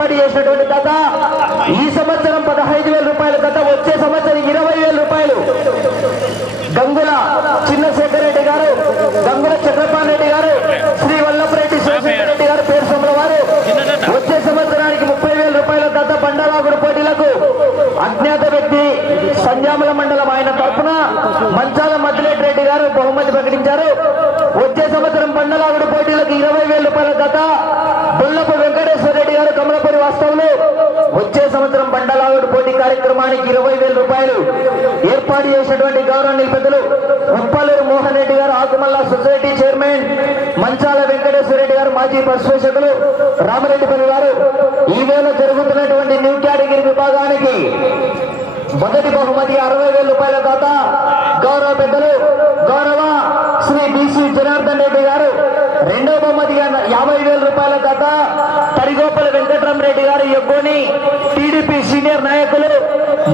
చేసినటువంటి గత ఈ సంవత్సరం పదహైదు వేల రూపాయలు గత వచ్చే సంవత్సరం ఇరవై వేల రూపాయలు. గంగుల చిన్నశేఖర్ రెడ్డి గారు గంగుల చంద్రపాల్ రెడ్డి గారు శ్రీ వల్లభరెడ్డి శివశంకర్ రెడ్డి గారు పేరు సొమ్ముల వారు. వచ్చే సంవత్సరానికి ముప్పై వేల రూపాయల గత బండలాగుడు పోటీలకు అజ్ఞాత వ్యక్తి సంజాముల మండలం ఆయన తరఫున మంచాల మద్దిరెడ్డి రెడ్డి గారు బహుమతి ప్రకటించారు. వచ్చే సంవత్సరం బండలాగుడు పోటీలకు ఇరవై వేల రూపాయల గత పుల్లపు వెంకటేశ్వర రెడ్డి గారు కమలపరి వాస్తవులు వచ్చే సంవత్సరం బండలాగుడు పోటీ కార్యక్రమానికి ఇరవై వేల రూపాయలు ఏర్పాటు చేసినటువంటి గౌరవ పెద్దలు ఉప్పలూరు మోహన్ రెడ్డి గారు ఆకుమల్ల సొసైటీ చైర్మన్ మంచాల వెంకటేశ్వర రెడ్డి గారు మాజీ పరిశోషకులు రామరెడ్డిపల్లి గారు. ఈవేళ జరుగుతున్నటువంటి న్యూ కేటగిరీ విభాగానికి మొదటి బహుమతి అరవై వేల రూపాయల దాత గౌరవ పెద్దలు గౌరవ శ్రీ బీసీ జనార్దన్ రెడ్డి గారు. రెండవ బహుమతిగా యాభై వేల రూపాయలు దాత తరిగోపల వెంకటరామరెడ్డి గారు ఎగ్గోని టీడీపీ సీనియర్ నాయకులు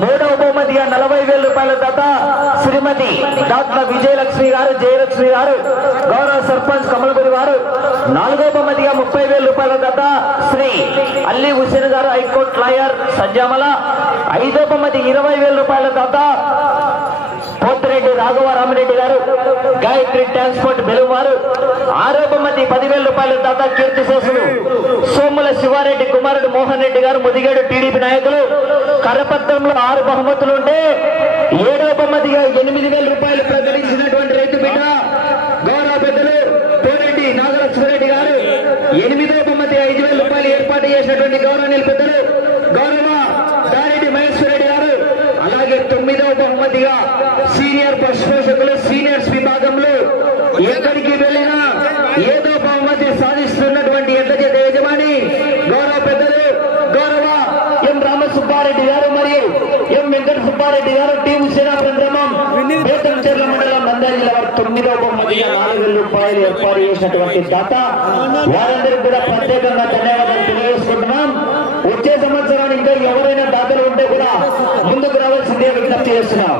మూడవ బహుమతిగా నలభై వేల రూపాయల తర్వాత శ్రీమతి డాక్టర్ విజయలక్ష్మి గారు జయలక్ష్మి గారు గౌరవ సర్పంచ్ కమలపురి గారు. నాలుగో బహుమతిగా ముప్పై వేల రూపాయల తర్వాత శ్రీ అల్లి హుసేన్ గారు హైకోర్టు లాయర్ సంజామల. ఐదో బహుమతి ఇరవై వేల రూపాయల తర్వాత పోతిరెడ్డి రాఘవ రామిరెడ్డి గారు. గాయత్రి ట్రాన్స్పోర్ట్ బెలువారు. ఆరోపమతి పదివేల రూపాయల దాదా కీర్తి శేషులు సోముల శివారెడ్డి కుమారుడు మోహన్ రెడ్డి గారు ముదిగేడు టీడీపీ నాయకులు. కరపత్రంలో ఆరు బహుమతులు ఉంటే ఏడవ బహుమతిగా ఎనిమిది వేల రూపాయలు ప్రకటించినటువంటి రైతు బిడ్డ గౌరవ పెద్దలు తోరెడ్డి నాగలక్ష్మరెడ్డి గారు. ఎనిమిదో బహుమతి ఐదు వేల రూపాయలు ఏర్పాటు చేసినటువంటి గౌరవ పెద్దలు గౌరవ దారెడ్డి మహేశ్వరరెడ్డి గారు. అలాగే తొమ్మిదవ బహుమతిగా సీనియర్ పశుపోషకులు సీనియర్ ఏదో బహుమతి సాధిస్తున్నటువంటి ఎడ్ల యజమాని గౌరవ పెద్దలు గౌరవ ఎం రామసుబ్బారెడ్డి గారు మరియు ఎం వెంకట సుబ్బారెడ్డి గారు టీం శ్రీరామ గ్రామం బేతంచెర్ల మండలం నంద్యాల జిల్లా వారు తొమ్మిదవ బహుమతిగా నాలుగు వేల రూపాయలు ఏర్పాటు చేసినటువంటి దాత. వారందరికీ కూడా ప్రత్యేకంగా ధన్యవాదాలు తెలియజేసుకుంటున్నాం. వచ్చే సంవత్సరానికి ఇంకా ఎవరైనా దాతలు ఉంటే కూడా ముందుకు రావాల్సిందే విజ్ఞప్తి చేస్తున్నాం.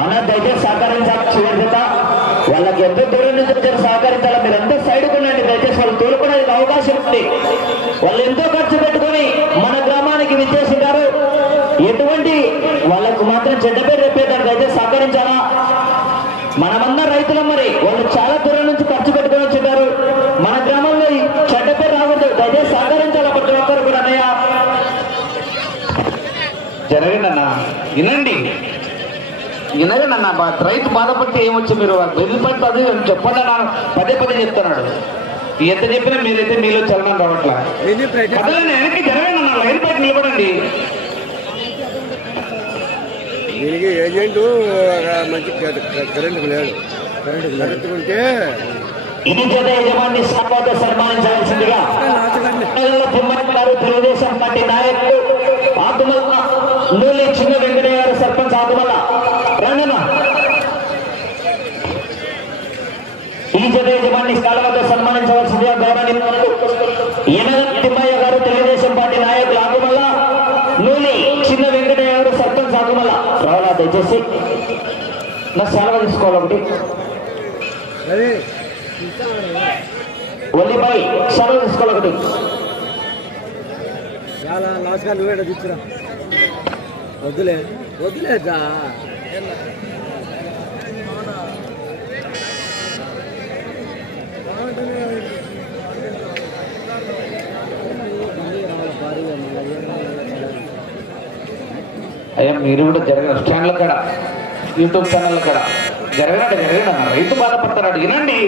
అన్న దయచేసి సహకరించాలి చివరిగా వాళ్ళకి ఎంత దూరం నుంచి వచ్చారు సహకరించాలి? మీరు ఎంత సైడ్ ఉండండి దయచేసి వాళ్ళు తోలుకునేది అవకాశం ఉంది. వాళ్ళు ఎంతో ఖర్చు పెట్టుకొని మన గ్రామానికి విచ్చేసినారు ఎటువంటి వాళ్ళకు మాత్రం చెడ్డ పేరు చెప్పేదానికి అయితే సహకరించాలా? మనమందరం రైతులం మరి వాళ్ళు చాలా దూరం నుంచి ఖర్చు పెట్టుకొని వచ్చింటారు మన గ్రామంలో ఈ చెడ్డ పేరు రావద్దు దయచేసి సహకరించాలి ప్రతి ఒక్కరు కూడా అన్నయ్య జరగండి అన్న వినండి. వినదే నన్న బా- రైతు బాధపడితే ఏమొచ్చు మీరు? వెళ్ళిపోతుంది చెప్పండి అన్న. పదే పదే చెప్తున్నాడు. ఎంత చెప్పినా మీరైతే మీలో చలనం రావట్లా? వెనక్కి జరగండి అన్న. లైన్ పైకి నిలబడండి. దీనికి ఏజెంట్ మంచి కరెంట్ లేదు. కరెంట్ ఉంటే ఇది చేత యజమాని స్వాగత సన్మానించవలసిందిగా నగరంలో తిమ్మయ్య గారు తెలుగుదేశం పార్టీ నాయకులు ఆకుమల్ల నూలి చిన్న వెంకటయ్య గారు సర్పంచ్ ఆకుమల్ల రంగన్న ఈ చేత యజమాని స్థానాలతో సన్మానించవలసిందిగా గౌరవనీయులు ఈయన తిమ్మయ్య గారు తెలుగుదేశం పార్టీ నాయకులు ఆకుమల్ల నూలి చిన్న వెంకటయ్య గారు సర్పంచ్ ఆకుమల్ల దయచేసి నా సెలవు తీసుకోవాలి ఒకటి. ఒలిబాయ్ సెలవు తీసుకోవాలి ఒకటి. చాలా లాస్ట్గా నువ్వే తీసుకురా వద్దులే వద్దులే అయ్యా మీరు కూడా జరగ స్టాండ్ల కాడ యూట్యూబ్ ఛానల్ కాడ జరగనండి జరగండి రైతు బాధపడతాడు వినండి